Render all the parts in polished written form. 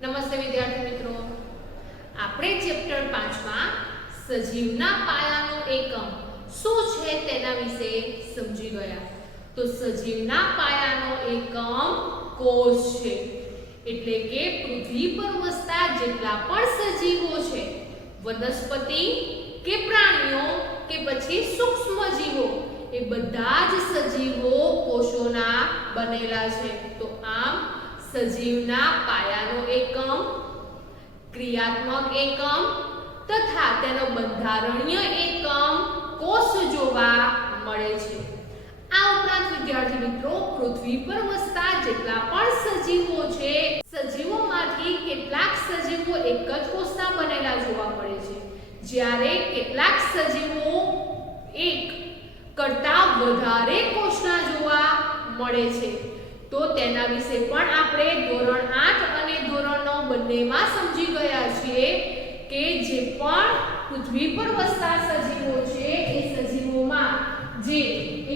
નમસ્તે વિદ્યાર્થી મિત્રો, આપણે ચેપ્ટર 5 માં સજીવના પાયાનો એકમ શું છે તેના વિશે સમજી ગયા. તો સજીવના પાયાનો એકમ કોષ છે. એટલે કે પૃથ્વી પર વસતા જેટલા પણ સજીવો છે, વનસ્પતિ કે પ્રાણીઓ કે પછી સૂક્ષ્મ જીવો, એ બધા જ સજીવો કોષોના બનેલા છે. તો આમ સજીવના પાયાનો એકમ, ક્રિયાત્મક એકમ તથા તેનો બંધારણીય એકમ કોષ જોવા મળે છે. આ ઉપરાંત વિદ્યાર્થી મિત્રો, પૃથ્વી પર વસતા જેટલા પણ સજીવો છે, સજીવોમાંથી કેટલાક સજીવો એક જ કોષના બનેલા જોવા મળે છે, જ્યારે કેટલાક સજીવો એક કરતાં વધારે કોષના જોવા મળે છે. તો તેના વિશે પણ આપણે ધોરણ 8 અને ધોરણ 9 બંનેમાં સમજી ગયા છીએ કે જે પણ પૃથ્વી પર વસતા સજીવો છે, એ સજીવોમાં જે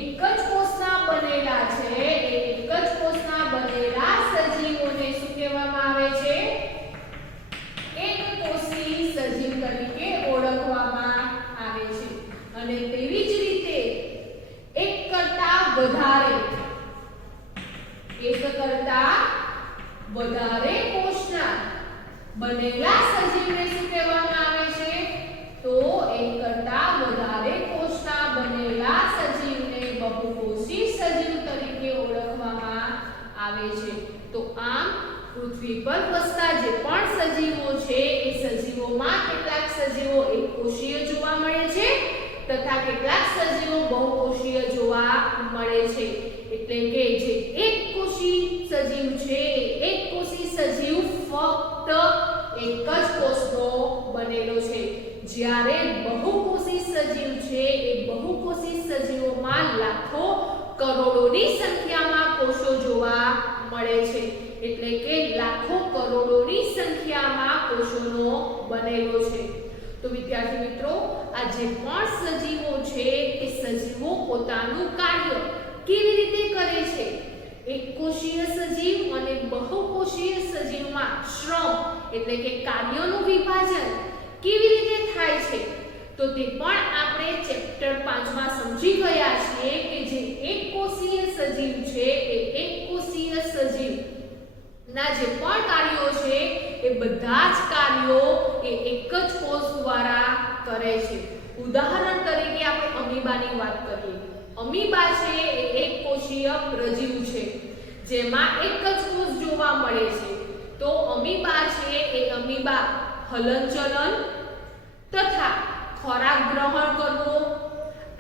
એક જ કોષના બનેલા છે, એ એક જ કોષના બનેલા સજીવોને શું કહેવામાં આવે છે? એકકોષી સજીવ તરીકે ઓળખવામાં આવે છે. અને તેવી જ રીતે એક કરતાં વધારે કોષના બનેલા સજીવને શું કહેવામાં આવે છે? તો એક કરતાં વધારે કોષના બનેલા સજીવને બહુકોષી સજીવ તરીકે ઓળખવામાં આવે છે. તો આમ પૃથ્વી પર વસતા જે પણ સજીવો છે, એ સજીવોમાં કેટલાક સજીવો એકકોષીય જોવા મળે છે તથા કેટલાક સજીવો બહુકોષીય જોવા મળે છે. એટલે કે જે એકકોષી સજીવ છે, એ એકકોષી સજીવ ફક્ત એક જ કોષનો બનેલો છે, જ્યારે બહુકોષી સજીવ છે, એ બહુકોષી સજીવોમાં લાખો કરોડોની સંખ્યામાં કોષો જોવા મળે છે. એટલે કે લાખો કરોડોની સંખ્યામાં કોષોનો બનેલો છે. તો વિદ્યાર્થી મિત્રો, આ જે પણ સજીવો છે, એ સજીવો પોતાનું કાર્ય કેવી રીતે કરે છે? એકકોષીય સજીવ અને બહુકોષીય સજીવમાં શ્રમ એટલે કે કાર્યનું વિભાજન કેવી રીતે થાય છે? તો તે પણ આપણે ચેપ્ટર 5 માં સમજી ગયા છીએ કે જે એકકોષીય સજીવ છે, એ એકકોષીય સજીવ ના જે પણ કાર્યો છે, એ બધા જ કાર્યો એ એક જ કોષ દ્વારા કરે છે. ઉદાહરણ તરીકે આપણે અમીબાની વાત કરીએ. અમીબા છે એ એકકોષીય પ્રજીવ છે, જેમાં એક જ કોષ જોવા મળે છે. તો અમીબા છે એ અમીબા હલનચલન તથા ખોરાક ગ્રહણ કરવો,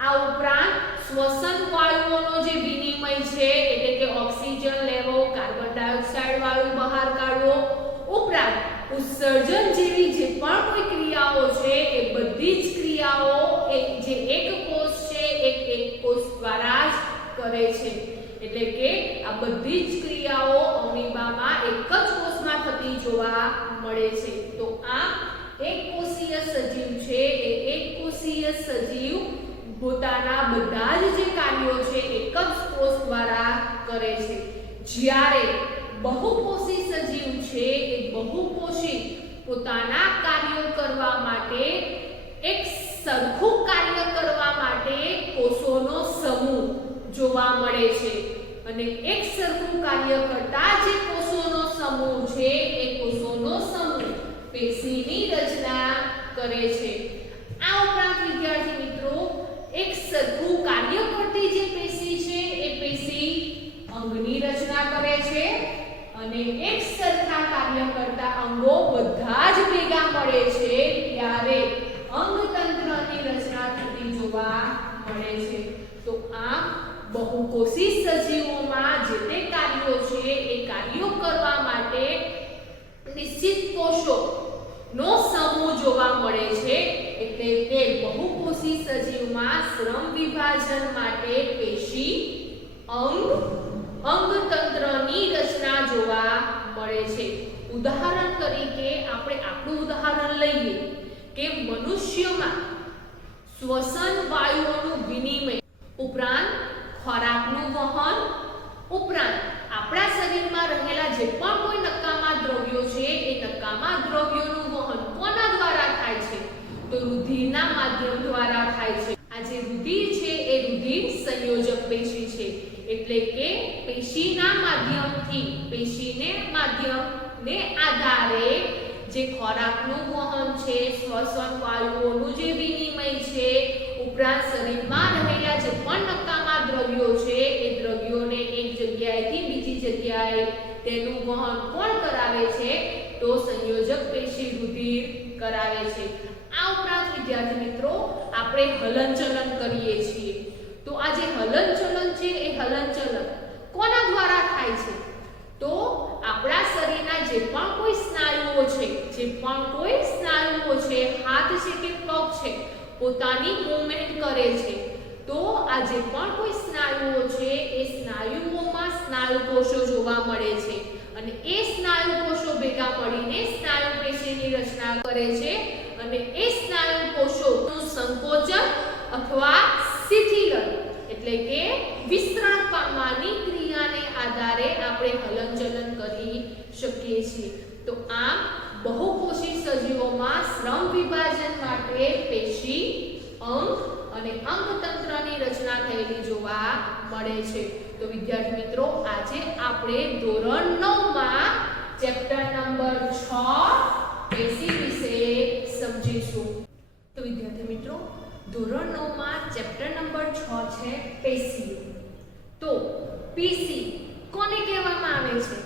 આ ઉપરાંત શ્વસન વાયુઓનો જે વિનિમય છે, એટલે કે ઓક્સિજન લેવો, કાર્બન ડાયોક્સાઇડ વાયુ બહાર કાઢવો, ઉપરાંત ઉત્સર્જન જેવી જે પણ કોઈ ક્રિયાઓ છે, એ બધી જ ક્રિયાઓ જે એક કોષ છે, એક કોષ દ્વારા જ કરે છે. એટલે કે આ બધી જ ક્રિયાઓ અમીબામાં એક જ કોષમાં થતી જોવા મળે છે. તો આ એકકોષીય સજીવ છે, એ એકકોષીય સજીવ પોતાના બધા જ જે કાર્યો છે, એક જ કોષ દ્વારા કરે છે. જ્યારે બહુકોષી સજીવ છે, એ બહુકોષી પોતાના કાર્યો કરવા માટે, એક સરખું કાર્ય કરવા માટે કોષોનો સમૂહ જોવા મળે છે. અને એક સરખું કાર્ય કરતા જે કોષોનો સમૂહ છે, એ કોષોનો સમૂહ પેશીની રચના કરે છે. આ ઉપરાંત વિદ્યાર્થી મિત્રો, એક સરખું કાર્ય કરતી જે પેશી છે, એ પેશી અંગની રચના કરે છે. અને એક સરખા કાર્ય કરતા અંગો બધા જ ભેગા મળે છે, ત્યારે અંગતંત્રની રચના થતી જોવા મળે છે. તો આ બહુકોષી સજીવોમાં જે તે કાર્યો છે, એ કાર્યો કરવા માટે નિશ્ચિત કોષોનો સમૂહ જોવા મળે છે. એટલે કે બહુકોષી સજીવમાં શ્રમ વિભાજન માટે પેશી, અંગતંત્રની રચના જોવા મળે છે. ઉદાહરણ તરીકે આપણે આપણું ઉદાહરણ લઈએ કે મનુષ્યમાં શ્વસન વાયુઓનું વિનિમય, ઉપરાંત ખોરાકનું વહન, ઉપરાંત આપણા શરીરમાં રહેલા જે પણ કોઈ નકામા દ્રવ્યો છે એ નકામા દ્રવ્યોનું વહન કોના દ્વારા થાય છે? તો રુધિરના માધ્યમ દ્વારા થાય છે. આ જે રુધિર છે એ રુધિર સંયોજક પેશી છે, એટલે કે પેશીના માધ્યમથી પેશીને માધ્યમને આધારે જે ખોરાકનું વહન છે, શ્વસન વાયુઓનું જે વિનિમય છે, ઉપરાંત શરીરમાં રહેલા જે પણ નકામા દ્રવ્યો છે એ દ્રવ્યોને એક જગ્યાએથી બીજી જગ્યાએ તેનું વહન કોણ કરાવે છે? તો સંયોજક પેશી રુધિર કરાવે છે. આ ઉપરાંત વિદ્યાર્થી મિત્રો આપણે હલનચલન કરીએ છીએ, તો આ જે હલનચલન છે એ હલનચલન કોના દ્વારા થાય છે? તો આપણા શરીરના જે પણ કોઈ સ્નાયુઓ છે, હાથ છે કે પગ છે, પોતાની મૂવમેન્ટ કરે છે. તો આ જે પણ કોઈ સ્નાયુઓ છે એ સ્નાયુઓમાં સ્નાયુ કોષો જોવા મળે છે, અને એ સ્નાયુ કોષો ભેગા મળીને સ્નાયુ પેશીની રચના કરે છે, અને એ સ્નાયુ કોષોનું સંકોચન અથવા શિથિલન એટલે કે વિસ્તરણ પામવાની ક્રિયાને આધારે આપણે હલનચલન કરી શકીએ છીએ. તો આમ બહુકોષી સજીવોમાં શ્રમ વિભાજન માટે પેશી, અંગ અને અંગતંત્રની રચના થયેલી જોવા મળે છે. તો વિદ્યાર્થી મિત્રો આજે આપણે ધોરણ 9 માં ચેપ્ટર નંબર 6 પેશી વિશે સમજીશું. તો વિદ્યાર્થી મિત્રો ધોરણ 9 માં ચેપ્ટર નંબર 6 છે પેશી. તો પેશી કોને કહેવામાં આવે છે?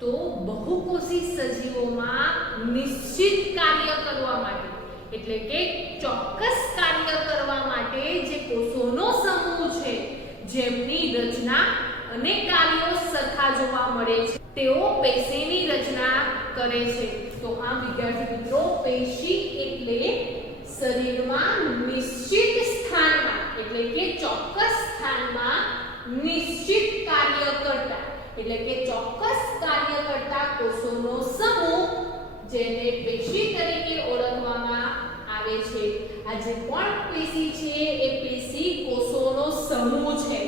તો બહુકોષી સજીવોમાં નિશ્ચિત કાર્ય કરવા માટે એટલે કે ચોક્કસ કાર્ય કરવા માટે જે કોષોનો સમૂહ છે, જેમની રચના અને કાર્યો સરખા જોવા મળે છે, તેઓ પેશીની રચના કરે છે. તો આ વિદ્યાર્થી મિત્રો પેશી એટલે શરીરમાં નિશ્ચિત સ્થાનમાં એટલે કે ચોક્કસ સ્થાનમાં નિશ્ચિત કાર્ય કરતા એટલે કે ચોક્કસ કાર્ય કરતા કોષોનો સમૂહ જેને પેશી તરીકે ઓળખવામાં આવે છે. આ જે પણ પેશી છે એ પેશી કોષોનો સમૂહ છે,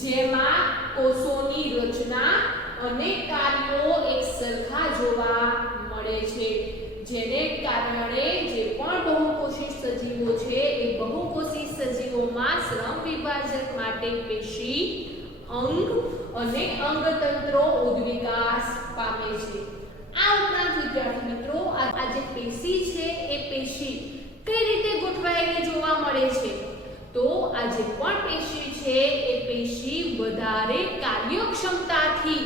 જેમાં કોષોની રચના અને કાર્યો એક સરખા જોવા મળે છે, જેને કારણે જે પણ બહુકોષી સજીવો છે એ બહુકોષી સજીવોમાં શ્રમ વિભાજન માટે પેશી, અંગ અને અંગતંત્રો ઉદ્વિકાસ પામે છે. આ ઉપરાંત વિદ્યાર્થી મિત્રો આ જે પેશી છે એ પેશી કઈ રીતે ગોઠવાયેલી જોવા મળે છે? તો આ જે પણ પેશી છે એ પેશી વધારે કાર્યક્ષમતાથી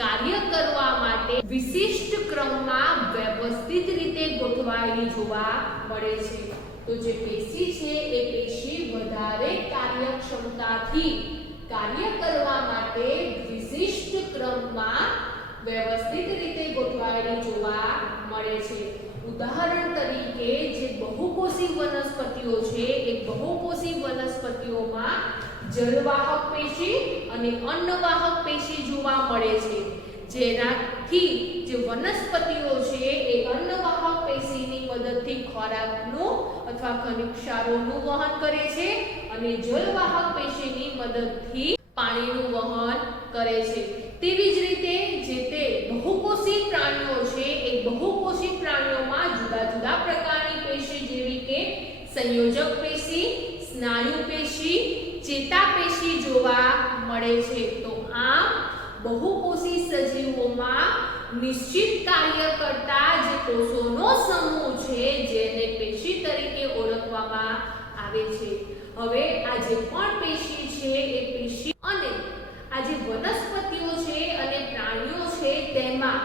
કાર્ય કરવા માટે વિશિષ્ટ ક્રમમાં વ્યવસ્થિત રીતે ગોઠવાયેલી જોવા મળે છે. તો જે પેશી છે એ પેશી વધારે કાર્યક્ષમતાથી કાર્ય કરવા માટે વિશિષ્ટ ક્રમમાં વ્યવસ્થિત રીતે ગોઠવાયેલી જોવા મળે છે. ઉદાહરણ તરીકે જે બહુકોષી વનસ્પતિઓ છે એ બહુકોષી વનસ્પતિઓમાં જલવાહક પેશી અને અન્નવાહક પેશી જોવા મળે છે, જેનાથી જે વનસ્પતિઓ છે એ અન્નવાહક પેશીની મદદથી ખોરાકનું અથવા ખનિજ ક્ષારોનું વહન કરે છે, અને જલવાહક પેશીની મદદથી પાણીનું વહન કરે છે. તેવી જ રીતે જે તે બહુકોષી પ્રાણીઓ છે એ બહુકોષી પ્રાણીઓમાં જુદા જુદા પ્રકારની પેશી જેવી કે સંયોજક પેશી, સ્નાયુ પેશી, ચેતાપેશી જોવા મળે છે. તો આમ બહુકોષી સજીવોમાં નિશ્ચિત કાર્ય કરતા જે કોષોનો સમૂહ છે જેને પેશી તરીકે ઓળખવામાં આવે છે. હવે આ જે પણ પેશી છે એ પેશી અને આ જે વનસ્પતિઓ છે અને પ્રાણીઓ છે તેમાં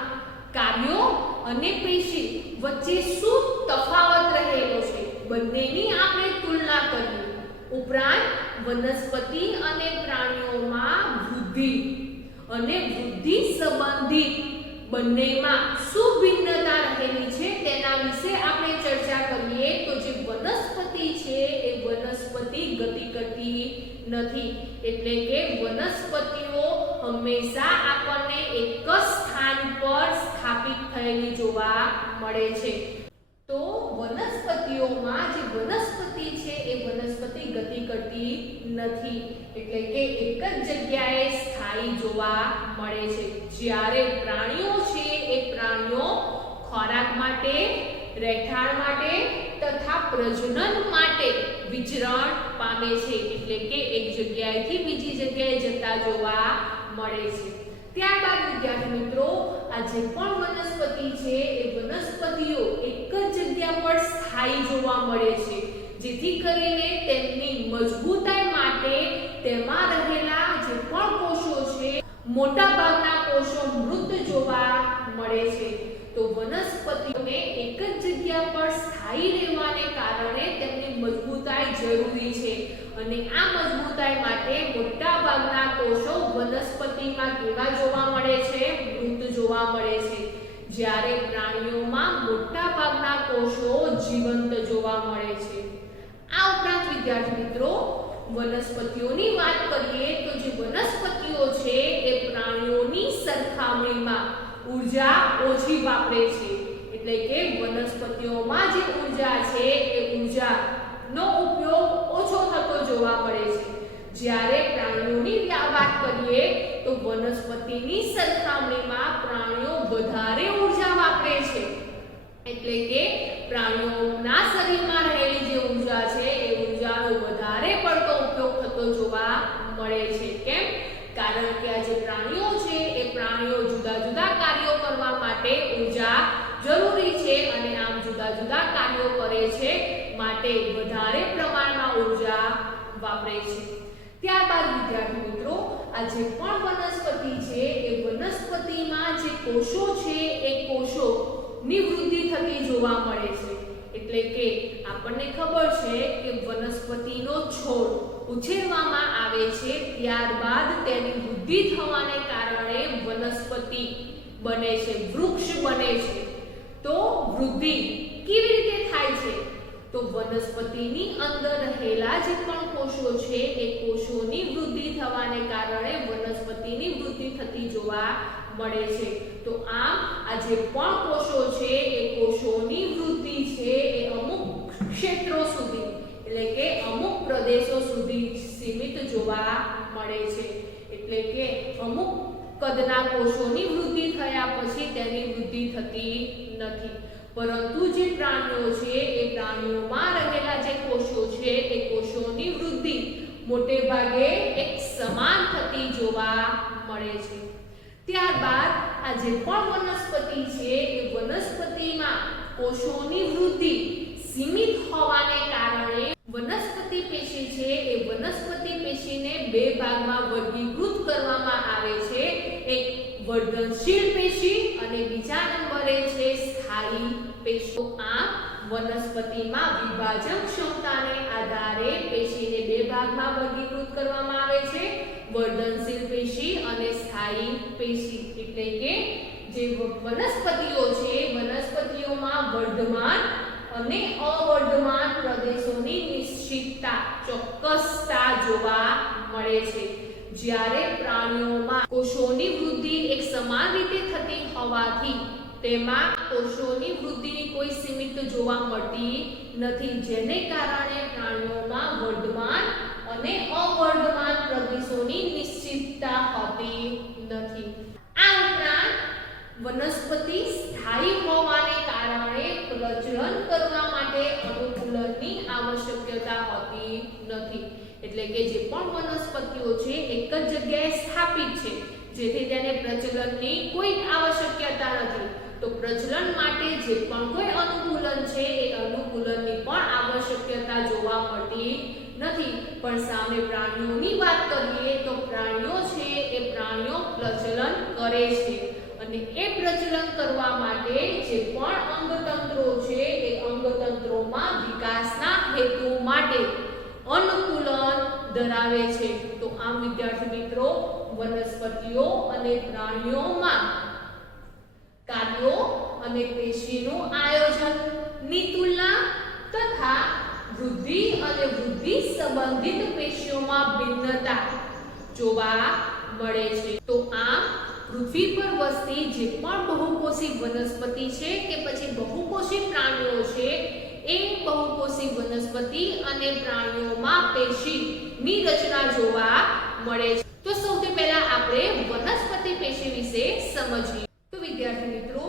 કાર્યો અને પેશી વચ્ચે શું તફાવત રહેલો છે, બંનેની આપણે તુલના કરીએ. ઉપરાંત વનસ્પતિ અને પ્રાણીઓમાં વૃદ્ધિ અને વૃદ્ધિ સંબંધિત બંનેમાં શું ભિન્નતા રહેલી છે તેના વિશે આપણે ચર્ચા કરીએ. તો જે વનસ્પતિ છે એ વનસ્પતિ ગતિ કરતી નથી, એટલે કે વનસ્પતિઓ હંમેશા આપણને એક જ સ્થાન પર સ્થાપિત થયેલી જોવા મળે છે. તો વનસ્પતિઓમાં જે વનસ્પતિ છે એ વનસ્પતિ ગતિ કરતી નથી, એટલે કે એક જ જગ્યાએ સ્થાયી જોવા મળે છે. જ્યારે પ્રાણીઓ છે એ પ્રાણીઓ ખોરાક માટે, રહેઠાણ માટે તથા પ્રજનન માટે વિચરણ પામે છે, એટલે કે એક જગ્યાએથી બીજી જગ્યાએ જતા જોવા મળે છે. ત્યારબાદ વિદ્યાર્થી મિત્રો, આ જે પણ વનસ્પતિ છે એ વનસ્પતિઓ એક જ જગ્યા પર સ્થાયી જોવા મળે છે, જેથી કરીને તેમની મજબૂતાઈ માટે તેમાં રહેલા જે પણ કોષો છે મોટા ભાગના કોષો મૃત જોવા મળે છે. તો વનસ્પતિઓને એક જ જગ્યા પર સ્થાયી રહેવાને કારણે તેમની મજબૂતાઈ જરૂરી છે, અને આ મજબૂતાઈ માટે મોટા ભાગના કોષો વનસ્પતિમાં કેવા જોવા મળે છે? મૃત જોવા મળે છે, જ્યારે પ્રાણીઓમાં મોટા ભાગના કોષો જીવંત જોવા મળે છે. આ ઉપરાંત વિદ્યાર્થી મિત્રો, વનસ્પતિઓની વાત કરીએ તો જે વનસ્પતિઓ છે એ પ્રાણીઓની સરખામણીમાં ઊર્જા ઓછી વાપરે છે, એટલે કે વનસ્પતિઓમાં જે ઊર્જા છે એ ઊર્જાનો ઉપયોગ ઓછો થતો જોવા મળે છે, જ્યારે પ્રાણીઓની વાત કરીએ તો વનસ્પતિની સરખામણીમાં પ્રાણીઓ વધારે ઊર્જા વાપરે છે, એટલે કે પ્રાણીઓના શરીરમાં રહેલી જે ઊર્જા છે એ ઊર્જાનો વધારે પડતો ઉપયોગ થતો જોવા મળે છે. કેમ? કારણ કે આ જે પ્રાણીઓ છે એ પ્રાણીઓ જુદા જુદા કાર્યો કરવા માટે ઊર્જા જરૂરી છે, અને આમ જુદા જુદા કાર્યો કરે છે માટે વધારે પ્રમાણમાં ઊર્જા વાપરે છે. ત્યારબાદ વિદ્યાર્થી મિત્રો, આ જે પણ વનસ્પતિ છે એ વનસ્પતિમાં જે કોષો છે એ કોષોની વૃદ્ધિ થતી જોવા મળે છે, એટલે કે આપણને ખબર છે કે વનસ્પતિનો છોડ ઉછેરવામાં આવે છે, ત્યારબાદ તેની વૃદ્ધિ થવાને કારણે વનસ્પતિ બને છે, વૃક્ષ બને છે. તો વૃદ્ધિ કેવી રીતે થાય છે? તો વનસ્પતિની અંદર રહેલા જે પણ કોષો છે એ કોષોની વૃદ્ધિ થવાને કારણે વનસ્પતિની વૃદ્ધિ થતી જોવા મળે છે. તો આમ આ જે પણ કોષો છે એ કોષોની વૃદ્ધિ છે એ અમુક ક્ષેત્રો સુધી, એટલે કે અમુક પ્રદેશો સુધી સીમિત જોવા મળે છે, એટલે કે અમુક કદના કોષોની વૃદ્ધિ થયા પછી તેની વૃદ્ધિ થતી નથી. પરંતુ જે પ્રાણીઓ છે એ પ્રાણીઓમાં રહેલા જે કોષો છે એ કોષોની વૃદ્ધિ મોટે ભાગે એક સમાન થતી જોવા મળે છે. ત્યારબાદ આ જે પણ વનસ્પતિ છે એ વનસ્પતિમાં કોષોની વૃદ્ધિ સીમિત હોવાને કારણે વનસ્પતિ પેશી છે એ વનસ્પતિ પેશીને બે ભાગમાં વર્ગીકૃત કરવામાં આવે છે, એક વર્ધનશીલ પેશી અને બીજા નંબરે છે સ્થાયી પેશી. આ વનસ્પતિમાં વિભાજન ક્ષમતાને આધારે પેશીને બે ભાગમાં વર્ગીકૃત કરવામાં આવે છે, વર્ધનશીલ પેશી અને સ્થાયી પેશી. એટલે કે જે વનસ્પતિઓ છે વનસ્પતિઓમાં વર્ધમાન અને અવર્ધમાન પ્રદેશોની નિશ્ચિતતા, ચોક્કસતા જોવા મળે છે, જ્યારે પ્રાણીઓમાં કોષોની વૃદ્ધિ એક સમાન રીતે થતી હોવાથી તેમાં કોષોની વૃદ્ધિની કોઈ સીમિત જોવા મળતી નથી, જેને કારણે પ્રાણીઓમાં વર્ધમાન અને અવર્ધમાન પ્રદેશોની નિશ્ચિતતા હોતી નથી. આ ઉપરાંત વનસ્પતિ સ્થાયી હોવાને કારણે પ્રજનન કરવા માટે અનુકૂલનની આવશ્યકતા હોતી નથી, એટલે કે જે પણ વનસ્પતિઓ છે એક જ જગ્યાએ સ્થાપિત છે, જેથી તેને પ્રજનનની કોઈ આવશ્યકતા નથી. તો પ્રજનન માટે જે પણ કોઈ અનુકૂલન છે એ અનુકૂલનની પણ આવશ્યકતા જોવા મળતી નથી. પણ સામે પ્રાણીઓની વાત કરીએ તો પ્રાણીઓ છે એ પ્રાણીઓ પ્રજનન કરે છે, અને એ પ્રજનન કરવા માટે જે પણ અંગતંત્રો છે એ અંગતંત્રોમાં વિકાસના હેતુ માટે અનુકૂલન ધરાવે છે. તો આમ વિદ્યાર્થી મિત્રો, વનસ્પતિઓ અને પ્રાણીઓમાં કાર્યો અને પેશીનું આયોજનની તુલના તથા વૃદ્ધિ અને વૃદ્ધિ સંબંધિત પેશીઓમાં ભિન્નતા જોવા મળે છે. તો આમ પૃથ્વી પર વસતી જે પણ બહુકોષી વનસ્પતિ છે કે પછી બહુકોષી પ્રાણીઓ છે એ બહુકોષી વનસ્પતિ અને પ્રાણીઓમાં પેશીની રચના જોવા મળે છે. તો સૌથી પહેલા આપણે વનસ્પતિ પેશી વિશે સમજીએ. તો વિદ્યાર્થી મિત્રો,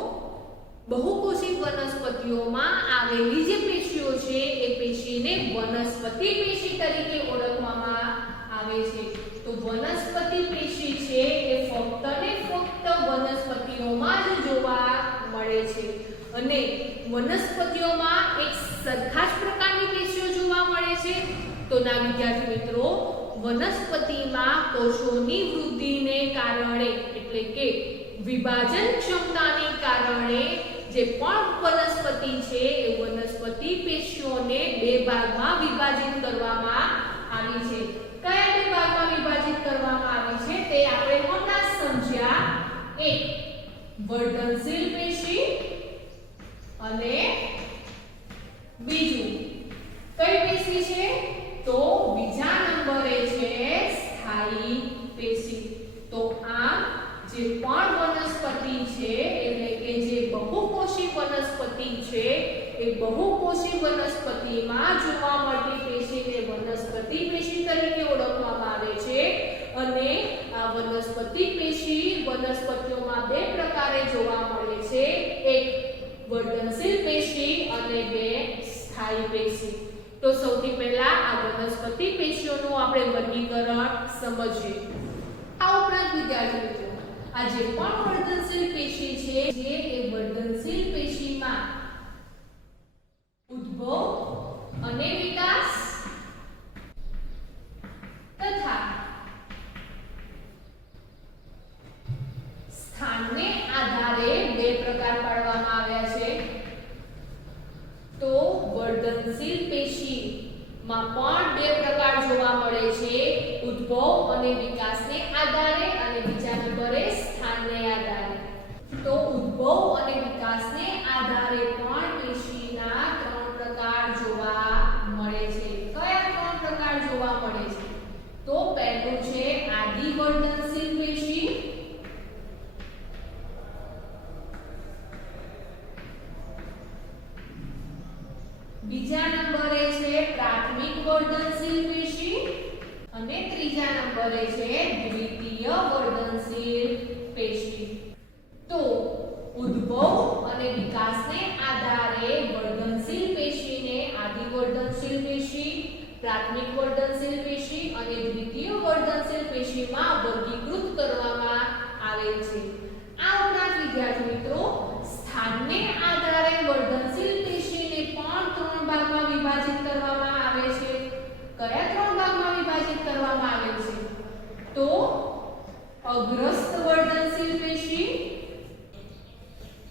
વનસ્પતિઓમાં આવેલી જે પેશીઓ છે એ પેશીને વનસ્પતિ પેશી તરીકે ઓળખવામાં આવે છે. તો વનસ્પતિ પેશી છે એ ફક્ત ને ફક્ત વનસ્પતિઓમાં જ જોવા મળે છે અને વનસ્પતિઓમાં એક સરખા જ પ્રકારની પેશીઓ જોવા મળે છે. તો ના વિદ્યાર્થી મિત્રો, વનસ્પતિમાં કોષોની વૃદ્ધિને કારણે એટલે કે વિભાજન ક્ષમતાને કારણે જે પણ વનસ્પતિ છે એ વનસ્પતિ પેશીઓને બે ભાગમાં વિભાજિત કરવામાં આવી છે. કયા બે ભાગમાં વિભાજિત કરવામાં આવી છે તે આપણે હમણાં સમજ્યા. એક વર્ધનશીલ પેશી અને બીજું કઈ પેશી છે તો બીજા નંબરે છે સ્થાયી પેશી. તો આ જે પણ વનસ્પતિ છે એટલે કે જે બહુકોષી વનસ્પતિ છે એ બહુકોષી વનસ્પતિમાં જોવા મળતી પેશીને વનસ્પતિ પેશી તરીકે ઓળખવામાં આવે છે અને આ વનસ્પતિ પેશી વનસ્પતિઓમાં બે પ્રકારે જોવા મળે છે. એક વર્ધનશીલ પેશી અને બે સ્થાયી પેશી. તો સૌથી પહેલા આ વનસ્પતિ પેશીઓનું આપણે વર્ગીકરણ સમજીએ. આ ઉપરાંત વિદ્યાર્થી મિત્રો, આ જે પણ વર્ધનશીલ પેશી છે જે એ વર્ધનશીલ પેશીમાં ઉદ્ભવ અને વિકાસ તથા સ્થાનને આધારે બે પ્રકાર પાડવામાં આવ્યા છે. તો વર્ધનશીલ પેશીમાં પણ બે પ્રકાર જોવા મળે છે, ઉદ્ભવ અને વિકાસને આધારે અને બીજા નંબરે સ્થાનને આધારે. તો ઉદ્ભવ અને વિકાસને આધારે પણ પેશીના ત્રણ પ્રકાર જોવા મળે છે. કયા ત્રણ પ્રકાર જોવા મળે છે? તો પહેલું છે આદિ વર્ધનશીલ પેશી, બીજા નંબરે છે પ્રાથમિક વર્ધનશીલ પેશી અને ત્રીજા નંબરે છે દ્વિતીય વર્ધનશીલ પેશી. તો ઉદ્ભવ અને વિકાસને આધારે વર્ધનશીલ પેશીને આદિ વર્ધનશીલ પેશી, પ્રાથમિક વર્ધનશીલ પેશી અને દ્વિતીય વર્ધનશીલ પેશીમાં વર્ગીકૃત કરવામાં આવે છે. આ ઉપરાંત વિદ્યાર્થી મિત્રો, સ્થાનને આધારે વર્ધનશીલ પેશીને પણ ત્રણ ભાગમાં વિભાજિત કરવામાં આવે છે. કયા ત્રણ ભાગમાં વિભાજિત કરવામાં આવે છે? તો અગ્રસ્ત વર્ધનશીલ પેશી,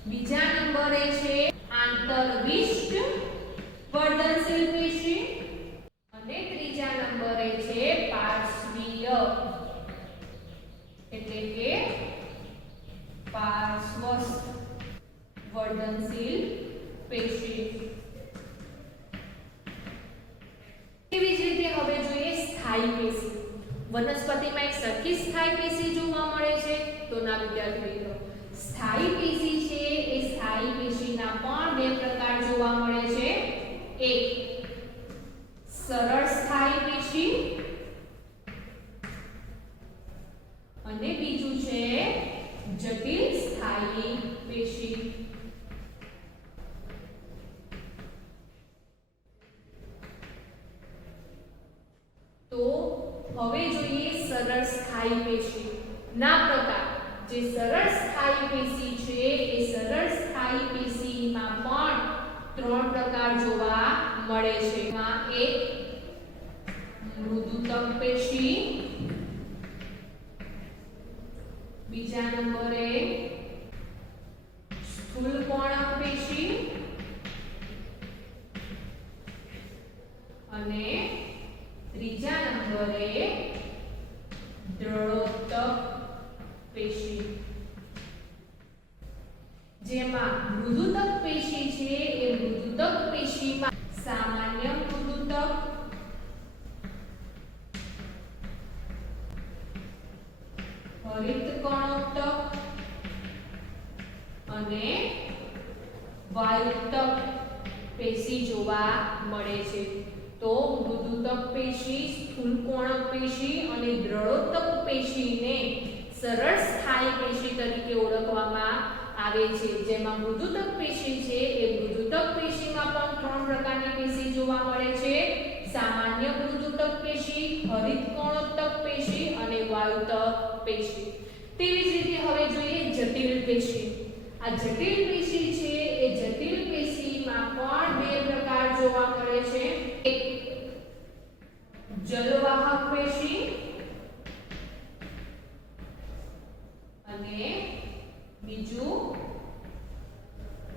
બીજા નંબરે છે આંતરવિષ્ટ વર્ધનશીલ પેશી અને ત્રીજા નંબરે છે પાર્શ્વીય એટલે કે પાર્શ્વસ્થ વર્ધનશીલ પેશી. તેવી જ રીતે હવે જોઈએ સ્થાયી પેશી. વનસ્પતિમાં એક સરખી સ્થાયી પેશી જોવા મળે છે. તો ના વિદ્યાર્થી મિત્રો, સ્થાયી પેશી છે એ સ્થાયી પેશીના પણ બે પ્રકાર જોવા મળે છે. એક સરળ સ્થાયી પેશી અને બીજું છે જટિલ સ્થાયી પેશી. તો હવે જોઈએ સરળ સ્થાયી પેશી ના પ્રકાર. જે સરળ સ્થાયી પેશી છે એ સરળ સ્થાયી પેશીમાં પણ ત્રણ પ્રકાર જોવા મળે છે. એમાં એક મૃદુતક પેશી, બીજા નંબરે સ્થૂલકોણક પેશી અને ત્રીજા નંબરે દ્રઢોત્તક પેશી. જેમાં મૃદુતક પેશી છે એ મૃદુતક પેશીમાં સામાન્ય મૃદુતક, હરિતકણોત્તક અને વાયુત્તક પેશી જોવા મળે છે. તો મૃદુતક પેશી, સ્થૂલકોણક પેશી અને દ્રઢોત્તક પેશીને સરળ સ્થાયી પેશી તરીકે ઓળખવામાં આવે છે, જેમાં મૃદુતક પેશી છે એ મૃદુતક પેશીમાં પણ 3 પ્રકારની પેશી જોવા મળે છે: સામાન્ય મૃદુતક પેશી, હરિતકોણોત્તક પેશી અને વાયુતક પેશી. તેવી જ રીતે હવે જોઈએ જટિલ પેશી. આ જટિલ પેશી છે એ જટિલ પેશીમાં પણ 2 પ્રકાર જોવા મળે છે: એક જલવાહક પેશી અને બીજું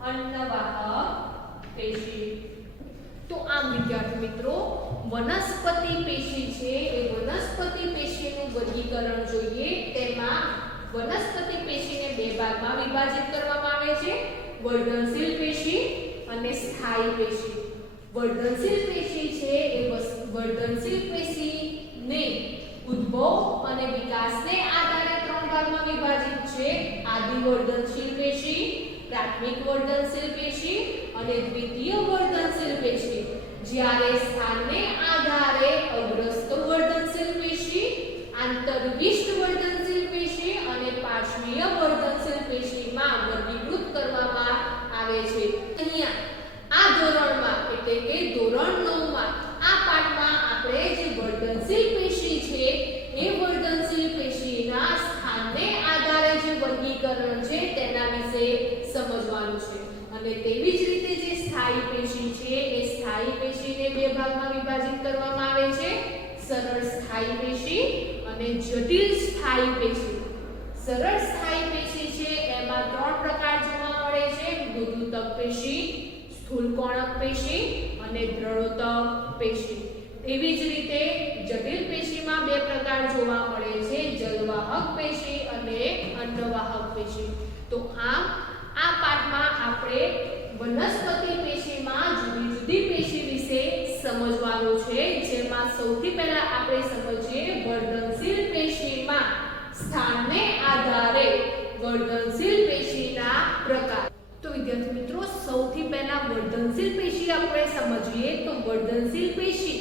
અન્નવાહક પેશી. તો આમ વિદ્યાર્થી મિત્રો, વનસ્પતિ પેશી છે એ વનસ્પતિ પેશીનું વર્ગીકરણ જોઈએ. તેમાં વનસ્પતિ પેશીને 2 ભાગમાં વિભાજિત કરવામાં આવે છે: વર્ધનશીલ પેશી અને સ્થાયી પેશી. વર્ધનશીલ પેશી છે એ વર્ધનશીલ પેશીને ઉદ્ભવ અને વિકાસને આધારે 3 ભાગમાં વિભાજિત છે: આદિ વર્ધનશીલ પેશી, પ્રાથમિક વર્ધનશીલ પેશી અને દ્વિતીય વર્ધનશીલ પેશી. જ્યારે સ્થાનને આધારે અગ્રસ્ત વર્ધનશીલ પેશી, આંતરવિષ્ટ વર્ધનશીલ પેશી અને પાર્શ્વીય વર્ધનશીલ પેશીમાં વર્ગીકૃત કરવામાં આવે છે. અહીંયા આ ધોરણમાં એટલે કે ધોરણ 9 માં આ પાઠમાં આપણે જે વર્ધનશીલ પેશી છે એ વર્ધનશીલ પેશીના સ્થાનને આધારે જે વર્ગીકરણ છે તેના વિશે સમજવાનું છે. અને તેવી જ રીતે જે સ્થાયી પેશી છે એ સ્થાયી પેશીને 2 ભાગમાં વિભાજિત કરવામાં આવે છે: સરળ સ્થાયી પેશી અને જટિલ સ્થાયી પેશી. સરળ સ્થાયી પેશી છે એમાં 3 પ્રકાર જોવા મળે છે: મૃદુતક પેશી, સ્થૂલકોણક પેશી અને દ્રઢોતક પેશી. એવી જ રીતે જટિલ પેશીમાં 2 પ્રકાર જોવા મળે છે: જલવાહક પેશી અને અન્નવાહક પેશી. તો આમ આ પાઠમાં આપણે વનસ્પતિ પેશીમાં જુદી જુદી પેશી વિશે સમજવાનું છે. જેમાં સૌથી પહેલા આપણે સમજીએ વર્ધનશીલ પેશીમાં સ્થાનને આધારે વર્ધનશીલ પેશીના પ્રકાર. તો વિદ્યાર્થી મિત્રો, સૌથી પહેલા વર્ધનશીલ પેશી આપણે સમજીએ તો વર્ધનશીલ પેશી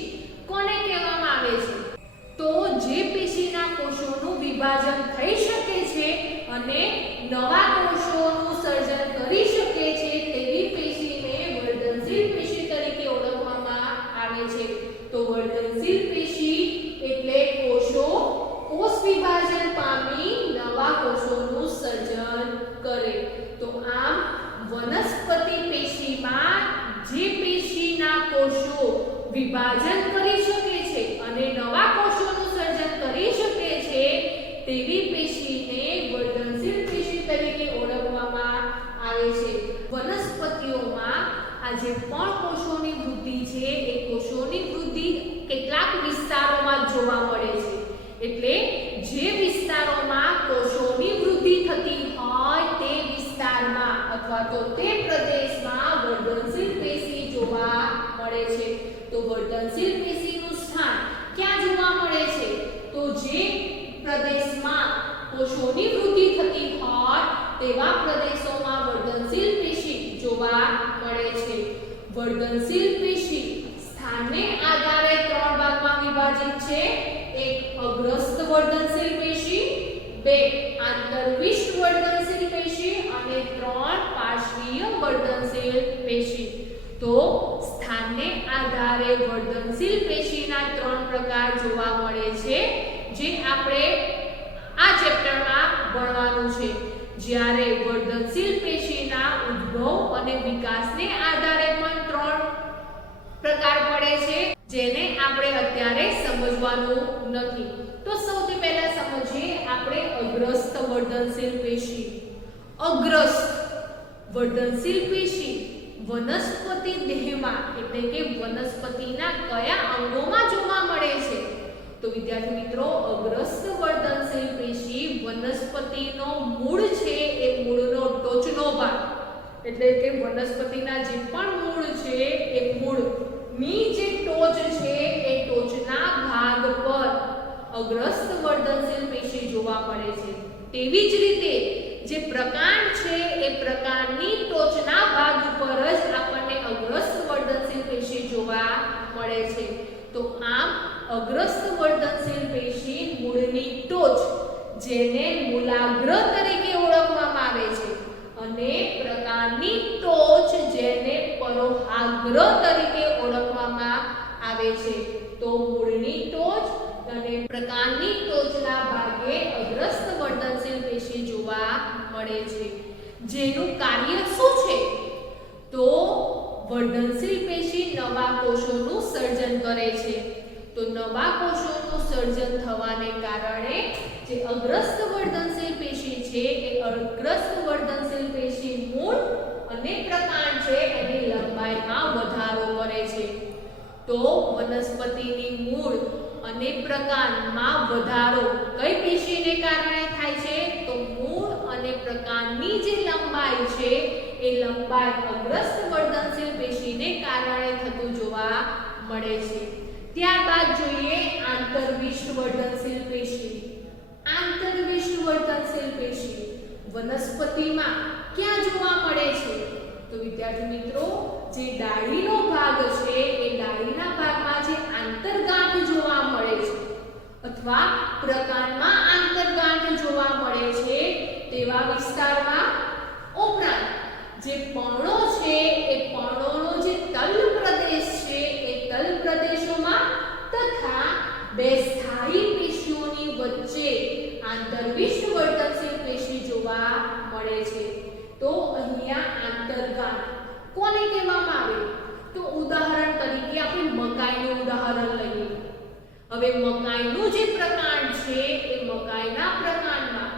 કોને કહેવામાં આવે છે? તો જે પેશીના કોષોનું વિભાજન થઈ શકે છે અને નવા કોષોનું સર્જન કરી શકે છે તેવી પેશીને વર્ધનશીલ પેશી તરીકે ઓળખવામાં આવે છે. તો વર્ધનશીલ પેશી એટલે કોષો કોષ વિભાજન પામી નવા કોષોનું સર્જન કરે. તો આમ વનસ્પતિ પેશીમાં જે પેશીના કોષો વિભાજન કરી શકે છે અને નવા કોષોનું સર્જન કરી શકે છે તેવી પેશીને વર્ધનશીલ પેશી તરીકે ઓળખવામાં આવે છે. વનસ્પતિઓમાં આ જે પણ કોષોની વૃદ્ધિ છે એ કોષોની વૃદ્ધિ કેટલાક વિસ્તારોમાં જોવા મળે છે. એટલે જે વિસ્તારોમાં કોષોની વૃદ્ધિ થતી હોય તે વિસ્તારમાં અથવા તો તે પ્રદેશમાં વર્ધનશીલ પેશી જોવા મળે છે. તો વર્ધનશીલ પેશીનું સ્થાન ક્યાં જોવા મળે છે? તો જે પ્રદેશમાં કોષોની વૃદ્ધિ થતી હોય તેવા પ્રદેશોમાં વર્ધનશીલ પેશી જોવા મળે છે. વર્ધનશીલ પેશી સ્થાનને આધારે 3 ભાગમાં વિભાજિત છે: એક અગ્રસ્ત વર્ધનશીલ પેશી, 2 આંતરવિષ્ટ વર્ધનશીલ પેશી અને 3 પાર્શ્વીય વર્ધનશીલ પેશી. તો સ્થાનને આધારે વર્ધનશીલ પેશીના 3 પ્રકાર જોવા મળે છે જે આપણે આ ચેપ્ટરમાં ભણવાનું છે. જ્યારે વર્ધનશીલ પેશીના ઉદ્ભવ અને વિકાસને આધારે પણ 3 પ્રકાર પડે છે જેને આપણે અત્યારે સમજવાનું નથી. તો સૌથી પહેલા સમજીએ આપણે અગ્રસ્ત વર્ધનશીલ પેશી. અગ્રસ્ત વર્ધનશીલ પેશી વનસ્પતિ દેહમાં એટલે કે વનસ્પતિના કયા અંગોમાં જોવા મળે છે? તો વિદ્યાર્થી મિત્રો, અગ્રસ્ત વર્ધનશીલ પેશી વનસ્પતિનો મૂળ છે એ મૂળનો ટોચનો ભાગ એટલે કે વનસ્પતિના જે પણ મૂળ છે એ મૂળની જે ટોચ છે એ ટોચના ભાગ પર અગ્રસ્ત વર્ધનશીલ પેશી જોવા મળે છે. તેવી જ રીતે જે પ્રકાંડ છે એ પ્રકાંડની ટોચના ભાગ પર જ આપણને અગ્રસ્ત વર્ધનશીલ પેશી જોવા મળે છે. તો આમ અગ્રસ્ત વર્ધનશીલ પેશી મૂળની ટોચ જેને મૂલાગ્ર તરીકે ઓળખવામાં આવે છે અને અને પ્રકારની ટોચ જેને પરોહાગ્ર તરીકે ઓળખવામાં આવે છે. તો મૂળની ટોચ અને પ્રકારની ટોચના ભાગે અગ્રસ્ત વર્ધનશીલ પેશી જોવા મળે છે, જેનું કાર્ય શું છે? તો વર્ધનશીલ પેશી નવા કોષોનું સર્જન કરે છે. તો નવા કોષોનું સર્જન થવાને કારણે જે અગ્રસ્ત વર્ધનશીલ પેશી છે એ અગ્રસ્ત વર્ધનશીલ પેશી મૂળ અને પ્રકાંડ છે એની લંબાઈમાં વધારો કરે છે. તો વનસ્પતિની મૂળ અને પ્રકાંડમાં વધારો કઈ પેશીને કારણે થાય છે? તો મૂળ અને પ્રકાંડની જે લંબાઈ છે એ લંબાઈ અગ્રસ્ત વર્ધનશીલ પેશીને કારણે થતું જોવા મળે છે. ત્યારબાદ જોઈએ આંતરવિષ્ટ વર્ધનશીલ પેશી. આંતરવિષ્ટ વર્ધનશીલ પેશી વનસ્પતિમાં ક્યાં જોવા મળે છે? તો વિદ્યાર્થી મિત્રો, જે ડાળીનો ભાગ છે એ ડાળીના ભાગમાં જે આંતરગાંઠ જોવા મળે છે અથવા પ્રકાંડમાં આંતરગાંઠ જોવા મળે છે તેવા વિસ્તારમાં, ઉપરાંત જે પર્ણો છે એ પર્ણોનો જે તલ પ્રદેશ છે એ તલ પ્રદેશોમાં તથા બે સ્થાયી પેશીઓની વચ્ચે આંતરવિષ્ટ વર્ધનશીલ પેશી જોવા મળે છે. તો અહીંયા આંતરગાંઠ કોને કહેવામાં આવે? તો ઉદાહરણ તરીકે આપણે મકાઈનું ઉદાહરણ લઈએ. હવે મકાઈનું જે પ્રકાંડ છે એ મકાઈના પ્રકાંડમાં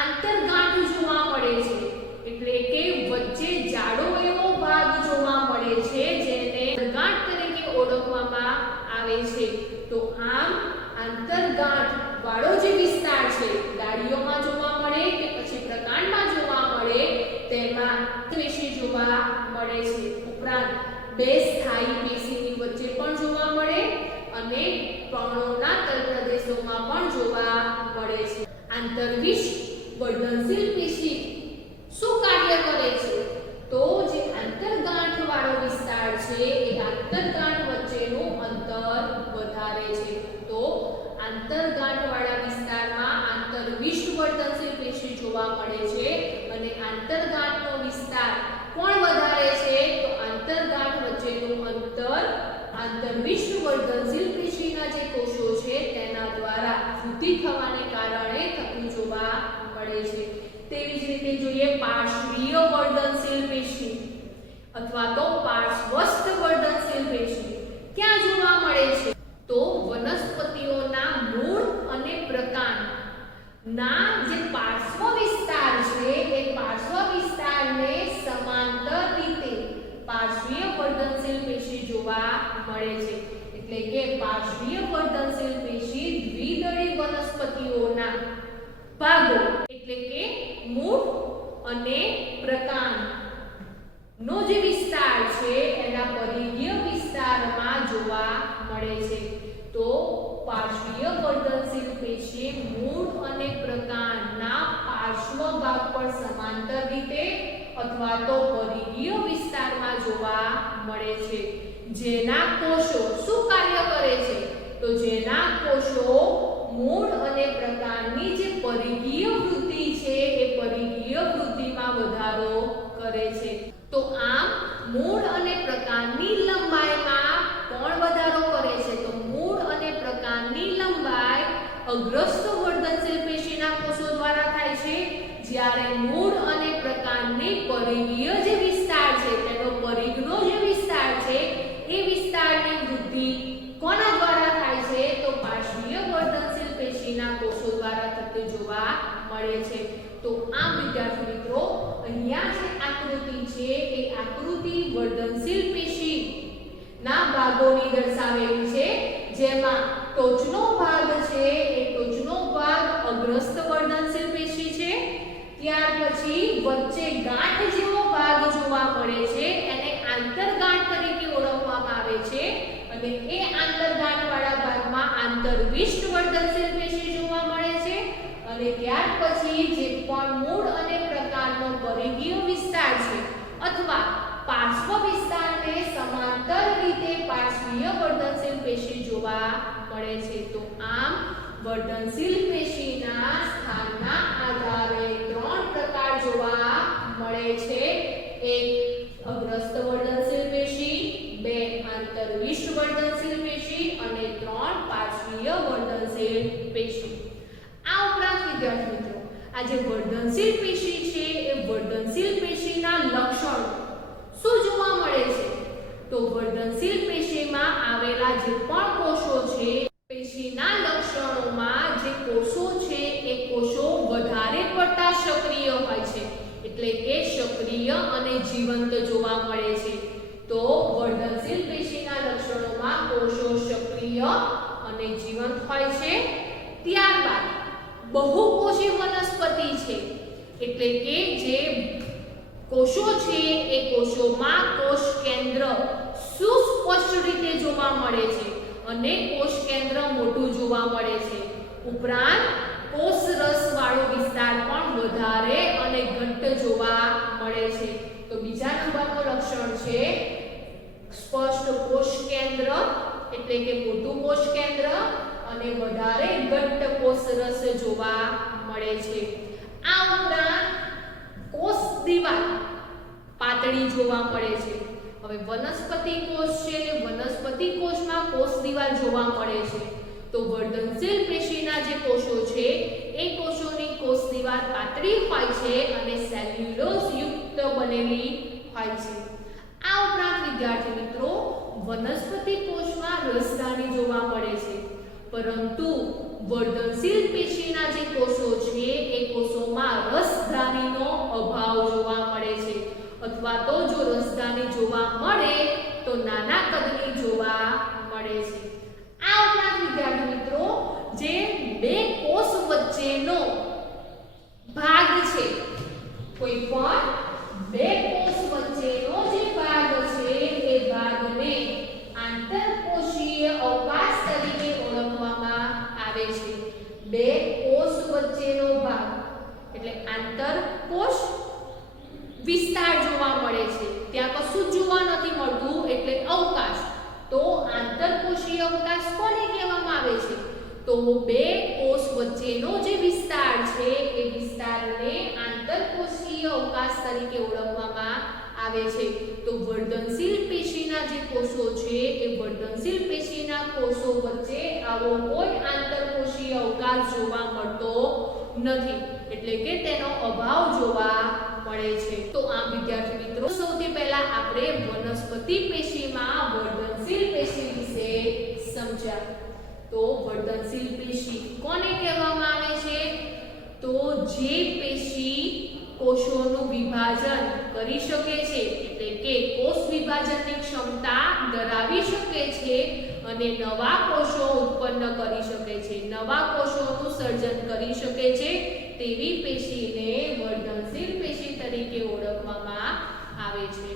આંતરગાંઠ જોવા મળે છે, એટલે કે વચ્ચે જાડો એવો ભાગ જોવા મળે છે જેને ગાંઠ તરીકે ઓળખવામાં આવે છે. તો આમ આંતરગાંઠ વાળો જે વિસ્તાર છે ડાળીઓમાં જોવા મળે કે પછી પ્રકાંડમાં જોવા મળે તેમાં પેશી જોવા મળે છે. ઉપરાંત બે સ્થાયી પેશીની વચ્ચે પણ જોવા મળે અને પર્ણોના તલપ્રદેશોમાં પણ જોવા મળે છે. આંતરવિષ્ટ વર્ધનશીલ પેશી શું કાર્ય કરે છે? તો જે આંતરગાંઠ વાળો વિસ્તાર છે એ આંતરગાંઠ વચ્ચેનું અંતર વધારે છે. તો આંતરગાંઠ વાળા વિસ્તારમાં આંતરવિષ્ટ વર્ધનશીલ પેશી જોવા મળે છે અને આંતરગાંઠનો વિસ્તાર કોણ વધારે છે? તો આંતરગાંઠ વચ્ચેનું અંતર આંતરવિષ્ટ વર્ધનશીલ પેશીના જે કોષો છે તેના દ્વારા વૃદ્ધિ થવાને કારણે થતું જોવા મળે છે. તેવી જ રીતે જોઈએ પાર્શ્વીય વર્ધનશીલ પેશી અથવા તો પાર્શ્વસ્થ વર્ધનશીલ પેશી ક્યાં જોવા મળે છે? તો વનસ્પતિઓના મૂળ અને પ્રકાંડના જે પાર્શ્વ વિસ્તાર છે એ પાર્શ્વ વિસ્તારને સમાંતર રીતે પાર્શ્વીય વર્ધનશીલ પેશી જોવા મળે છે. એટલે કે પાર્શ્વીય વર્ધનશીલ પેશી દ્વિદળી વનસ્પતિઓના ભાગો એટલે કે મૂળ અને પ્રકાંડ નો જે વિસ્તાર છે એના પરિઘીય વિસ્તારમાં જોવા મળે છે. તો પાર્શ્વીય વર્ધનશીલ પેશી મૂળ અને પ્રકાંડના પાર્શ્વ ભાગ પર સમાંતર રીતે અથવા તો પરિઘીય વિસ્તારમાં જોવા મળે છે. જેના કોષો શું કાર્ય કરે છે? તો જેના કોષો મૂળ અને પ્રકાંડની જે પરિઘીય વૃદ્ધિ છે એ પરિઘીય વૃદ્ધિમાં વધારો કરે છે. તો આમ મૂળ અને પ્રકાંડની લંબાઈમાં કોણ વધારો કરે છે? તો મૂળ અને પ્રકાંડની લંબાઈ અગ્રસ્ત વર્ધનશીલ પેશીના કોષો દ્વારા થાય છે, જ્યારે મૂળ અને પ્રકાંડની પરિઘીય જે વિસ્તાર છે તેનો પરિઘનો જે વિસ્તાર છે એ વિસ્તારની વૃદ્ધિ કોના દ્વારા થાય છે? તો પાર્શ્વીય વર્ધનશીલ પેશીના કોષો દ્વારા થતી જોવા મળે છે. તો આ વિદ્યાર્થી મિત્રો, અહીંયા જે આકૃતિ છે એ આકૃતિ વર્ધનશીલ પેશી ના ભાગોની દર્શાવેલી છે, જેમાં ટોચનો ભાગ છે એ ટોચનો ભાગ અગ્રસ્ત વર્ધનશીલ પેશી છે. ત્યાર પછી વચ્ચે ગાંઠ જેવો ભાગ જોવા મળે છે એને આંતરગાંઠ તરીકે ઓળખવામાં આવે છે અને એ આંતરગાંઠ વાળા ભાગમાં આંતરવિષ્ટ વર્ધનશીલ પેશી જોવા મળે છે. અને ત્યાર પછી જે પણ મૂળ અને પ્રકારનો પરિઘીય વિસ્તાર છે અથવા પાર્શ્વ વિસ્તારને સમાંતર રીતે પાર્શ્વીય વર્ધનશીલ પેશી જોવા મળે છે. તો આમ વર્ધનશીલ પેશીના સ્થાનના આધારે ત્રણ પ્રકાર જોવા મળે આ જે વર્ધનશીલ પેશી છે એ વર્ધનશીલ પેશીના લક્ષણો શું જોવા મળે છે? તો વર્ધનશીલ પેશીમાં આવેલા જે પણ કોષો છે, પેશીના લક્ષણોમાં જે કોષો છે એ કોષો વધારે પડતા સક્રિય હોય છે, એટલે કે સક્રિય અને જીવંત જોવા મળે છે. તો વર્ધનશીલ પેશીના લક્ષણોમાં કોષો સક્રિય અને જીવંત હોય છે. ત્યારબાદ બહુકોષી વનસ્પતિ છે, એટલે કે જે કોષો છે એ કોષોમાં કોષ કેન્દ્ર સુસ્પષ્ટ રીતે જોવા મળે છે અને કોષ કેન્દ્ર મોટું જોવા મળે છે. ઉપરાંત કોષ રસ વાળો વિસ્તાર પણ વધારે અને ઘટ્ટ જોવા મળે છે. તો બીજા નંબરનું લક્ષણ છે સ્પષ્ટ કોષ કેન્દ્ર, એટલે કે મોટું કોષ કેન્દ્ર અને વધારે ઘટ્ટ કોષ રસ જોવા મળે છે. આ ઉપરાંત કોષ દિવાલ પાતળી જોવા મળે છે. હવે વનસ્પતિ કોષ છે, વનસ્પતિ કોષમાં કોષ દિવાલ જોવા મળે છે. તો વર્ધનશીલ પેશીના જે કોષો છે એ કોષોની કોષ દિવાલ પાતળી હોય છે અને સેલ્યુલોઝ યુક્ત બનેલી હોય છે. આ ઉપરાંત વિદ્યાર્થી મિત્રો વનસ્પતિ કોષમાં રસધાની જોવા મળે છે, પરંતુ વર્ધનશીલ પેશીના જે કોષો છે એ કોષોમાં રસધાનીનો અભાવ જોવા મળે છે, અથવા તો જો રસધાની જોવા મળે તો નાના કદની જોવા મળે છે. આ ઉપરાંત વિદ્યાર્થી મિત્રો જે બે કોષ વચ્ચેનો ભાગ છે, કોઈ પણ બે કોષ વચ્ચેનો જે ભાગ છે એ ભાગને આંતરકોષીય અવકાશ તરીકે ઓળખવામાં આવે છે. બે કોષ વચ્ચેનો ભાગ એટલે આંતરકોષ વિસ્તાર જોવા મળે છે, ત્યાં કશું જોવા નથી મળતું એટલે અવકાશ. તો આંતરકોષીય અવકાશ કોને કહેવામાં આવે છે? તો બે કોષ વચ્ચેનો જે વિસ્તાર છે એ વિસ્તારને આંતરકોષીય અવકાશ તરીકે ઓળખવામાં આવે છે. તો વર્ધનશીલ પેશીના જે કોષો છે એ વર્ધનશીલ પેશીના કોષો વચ્ચે આવો કોઈ આંતરકોષીય અવકાશ જોવા મળતો નથી, એટલે કે તેનો અભાવ જોવા મળે છે. તો આમ વિદ્યાર્થી મિત્રો સૌથી પહેલા આપણે વનસ્પતિ પેશીમાં વર્ધનશીલ પેશી વિશે સમજ્યા. તો વર્ધનશીલ પેશી કોને કહેવામાં આવે છે? તો જે પેશી કોષોનું વિભાજન કરી શકે છે, એટલે કે કોષ વિભાજનની ક્ષમતા ધરાવી શકે છે અને નવા કોષો ઉત્પન્ન કરી શકે છે, નવા કોષોનું સર્જન કરી શકે છે, તેવી પેશીને વર્ધનશીલ પેશી તરીકે ઓળખવામાં આવે છે.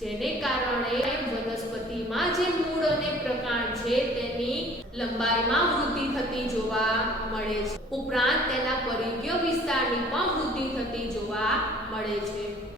જેને કારણે વનસ્પતિમાં જે મૂળ અને પ્રકાંડ છે તેની લંબાઈમાં વૃદ્ધિ થતી જોવા મળે છે. ઉપરાંત તેના પરિઘીય વિસ્તારની પણ વૃદ્ધિ થતી જોવા મળે છે.